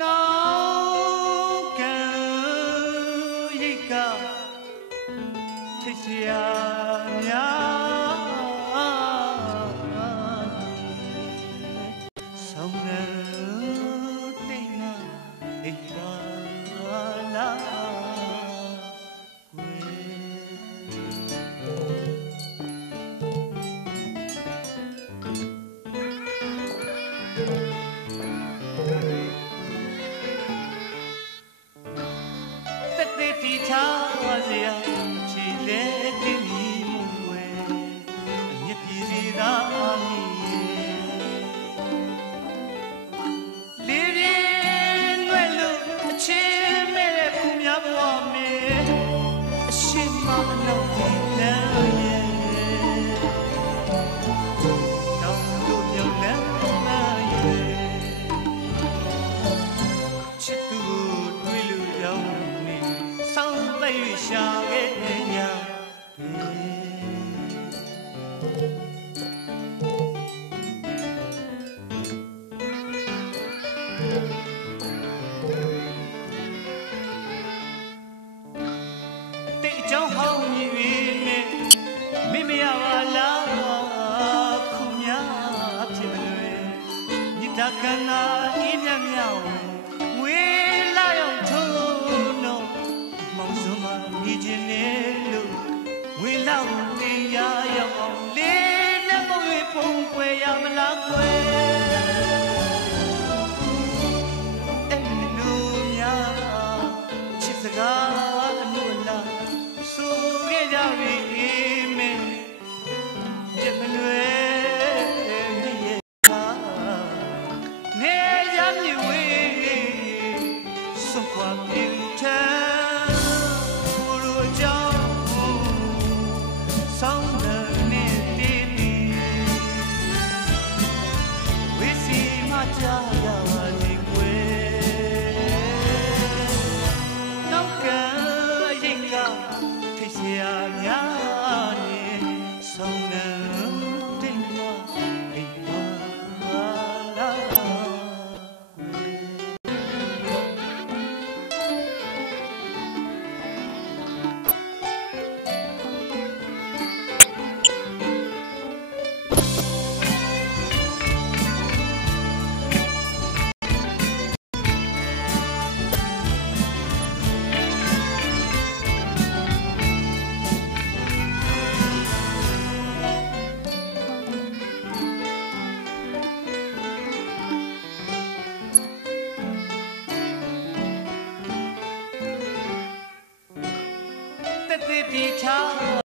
နောက်ကံရိတ်ကထိတ်စရာများဆောင်းနေတိတ်နာအိတ်ရာလာတီချာစရာချီလဲတင်းမီမူဝဲအမြင့်ပြည်စီသာမီလေးရင်းွယ်လို့အချင်းမဲ့တဲ့ခုများဘဝမေအရှိမအနောက်ဒီလမ်းရဲ့တောင်းလို့မြောက်လမ်းမရဲ့ချစ်သူကိုတွေ့လို့ရောက်ဆောင်းသိရှာခဲ့ညာတိတ်ကြောင်းဟောင်းမြည်နဲ့မိမရပါလားခုများဖြစ်မလွယ်ညတကနာအေးမြမြောင်ငွေလာရောက်ထုံးမောင်စုံမမြည်ခြင်းနဲ့လို့ဝေလောက်တရားရောက်အောင်လေးနဲ့မွေဖုံးကွယ်ရမလားကွယ်အဲ့လိုများချစ်စကားအလို့လားဆိုခဲ့ကြပြီမင်းပြမလွယ်မြည်ရဲ့နေရမြည်ဝေးဆုံးခွာပြင်းထန်ဆောင်းတဲ့တေးတီဝိစီမကြရပါလိမ့်ကွယ်နောက်ကရိတ်ကထိတ်စရာများနေဆောင်းတဲ့တိမ်မအိမ်ပါလာတီချာ